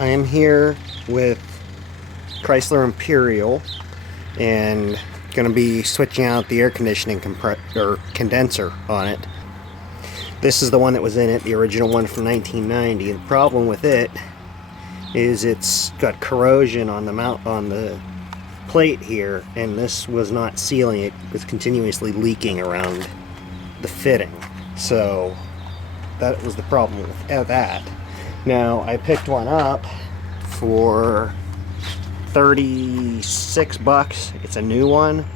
I am here with Chrysler Imperial and going to be switching out the air conditioning condenser on it. This is the one that was in it, the original one from 1990. The problem with it is it's got corrosion on the plate here, and this was not sealing. It was continuously leaking around the fitting. So that was the problem with that. Now I picked one up for $36. It's a new one,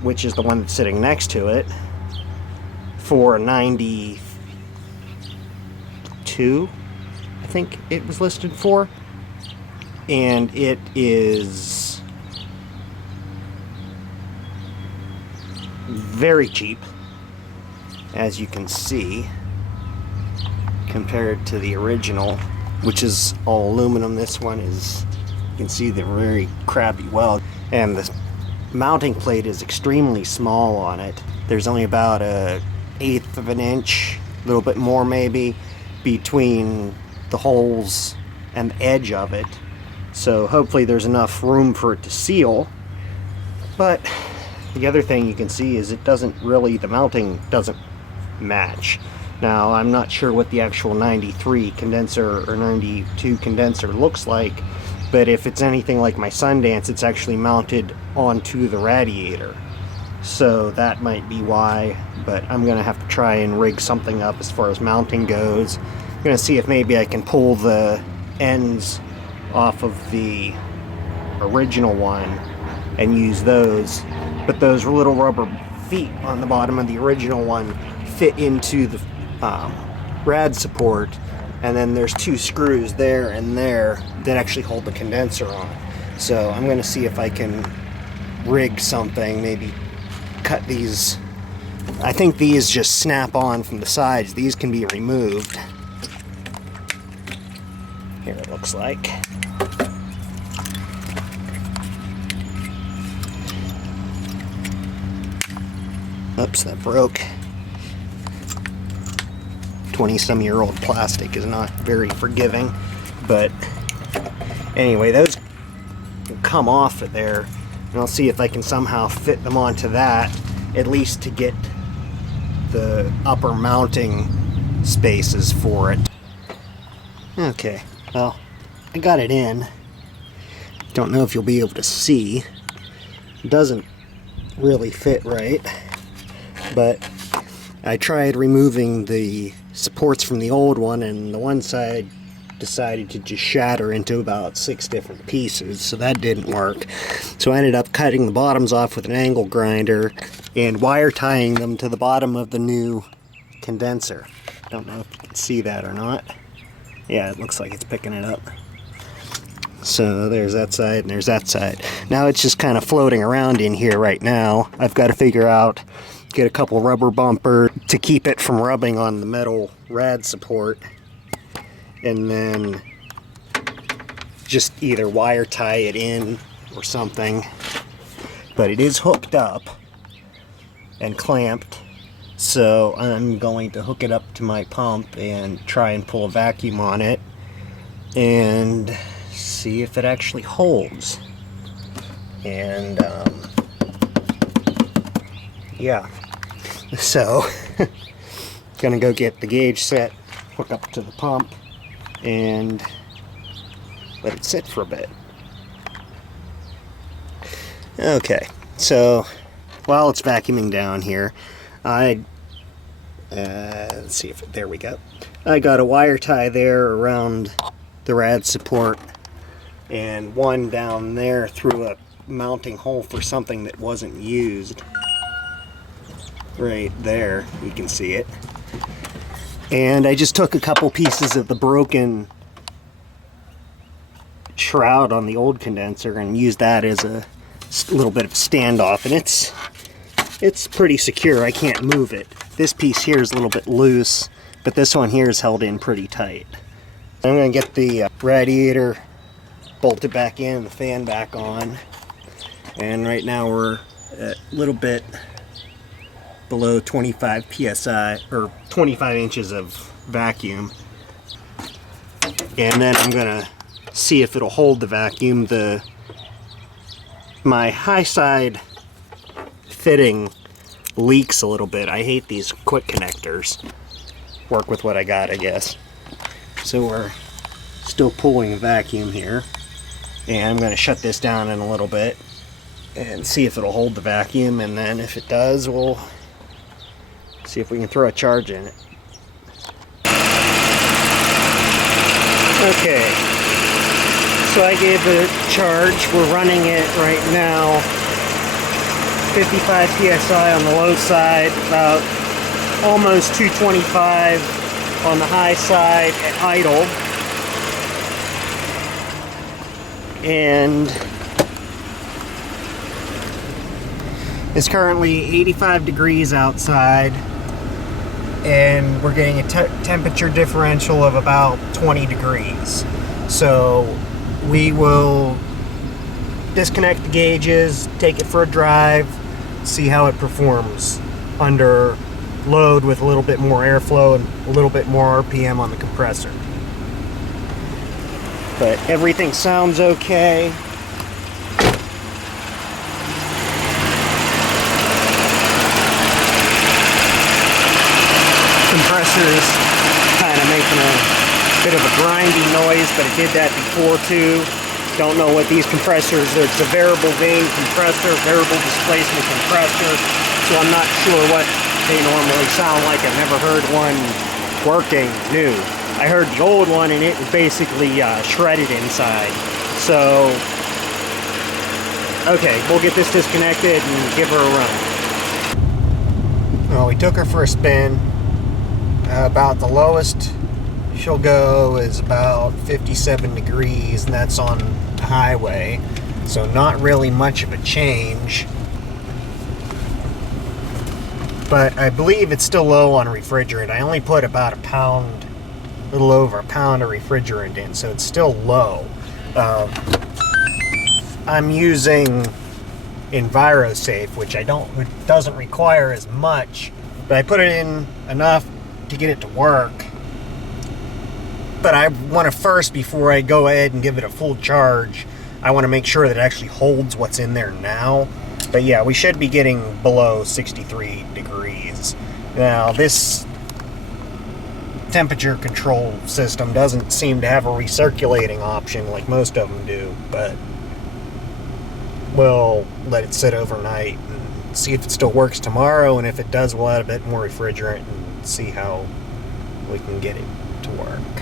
which is the one that's sitting next to it, for $92, I think it was listed for. And it is very cheap, as you can see, compared to the original, which is all aluminum. This one is, you can see the very crappy weld, and the mounting plate is extremely small on it. There's only about 1/8 of an inch, a little bit more maybe, between the holes and the edge of it. So hopefully there's enough room for it to seal. But the other thing you can see is it doesn't really, the mounting doesn't match. Now, I'm not sure what the actual 93 condenser or 92 condenser looks like, but if it's anything like my Sundance, it's actually mounted onto the radiator. So that might be why, but I'm going to have to try and rig something up as far as mounting goes. I'm going to see if maybe I can pull the ends off of the original one and use those. But those little rubber feet on the bottom of the original one fit into the rad support, and then there's 2 screws there and there that actually hold the condenser on. So I'm going to see if I can rig something, maybe cut these. I think these just snap on from the sides. These can be removed. Here it looks like. Oops, that broke. 20-some-year-old plastic is not very forgiving, but anyway, those will come off of there, and I'll see if I can somehow fit them onto that, at least to get the upper mounting spaces for it. Okay, well, I got it in. Don't know if you'll be able to see. It doesn't really fit right, but I tried removing the supports from the old one, and the one side decided to just shatter into about 6 different pieces, so that didn't work. So I ended up cutting the bottoms off with an angle grinder and wire tying them to the bottom of the new condenser. Don't know if you can see that or not. Yeah, it looks like it's picking it up. So there's that side and there's that side. Now it's just kind of floating around in here right now. I've got to figure out, get a couple rubber bumpers to keep it from rubbing on the metal rad support, and then just either wire tie it in or something. But it is hooked up and clamped, so I'm going to hook it up to my pump and try and pull a vacuum on it and see if it actually holds. And yeah, so gonna go get the gauge set, hook up to the pump, and let it sit for a bit. Okay, so while it's vacuuming down here, let's see if there we go. I got a wire tie there around the rad support, and one down there through a mounting hole for something that wasn't used. Right there, you can see it. And I just took a couple pieces of the broken shroud on the old condenser and used that as a little bit of a standoff, and it's pretty secure. I can't move it. This piece here is a little bit loose, but this one here is held in pretty tight. I'm going to get the radiator bolted back in, the fan back on, and right now we're a little bit below 25 psi, or 25 inches of vacuum. And then I'm gonna see if it'll hold the vacuum. My high side fitting leaks a little bit. I hate these quick connectors. Work with what I got, I guess. So we're still pulling a vacuum here, and I'm going to shut this down in a little bit and see if it'll hold the vacuum, and then if it does, we'll see if we can throw a charge in it. Okay, so I gave it a charge. We're running it right now 55 psi on the low side, about almost 225 on the high side at idle. And it's currently 85 degrees outside, and we're getting a temperature differential of about 20 degrees. So we will disconnect the gauges, take it for a drive, see how it performs under load with a little bit more airflow and a little bit more RPM on the compressor. But everything sounds okay. Compressor's kind of making a bit of a grindy noise, but it did that before too. Don't know what these compressors, it's a variable vane compressor, variable displacement compressor, so I'm not sure what they normally sound like. I've never heard one working new. I heard the old one and it was basically shredded inside. So, okay, we'll get this disconnected and give her a run. Well, we took her for a spin. About the lowest she'll go is about 57 degrees, and that's on the highway, so not really much of a change. But I believe it's still low on refrigerant. I only put about a little over a pound of refrigerant in, so it's still low. I'm using EnviroSafe, which it doesn't require as much, but I put it in enough to get it to work. But I want to first, before I go ahead and give it a full charge, I want to make sure that it actually holds what's in there now. But yeah, we should be getting below 63 degrees. Now, this temperature control system doesn't seem to have a recirculating option like most of them do, but we'll let it sit overnight and see if it still works tomorrow, and if it does, we'll add a bit more refrigerant and see how we can get it to work.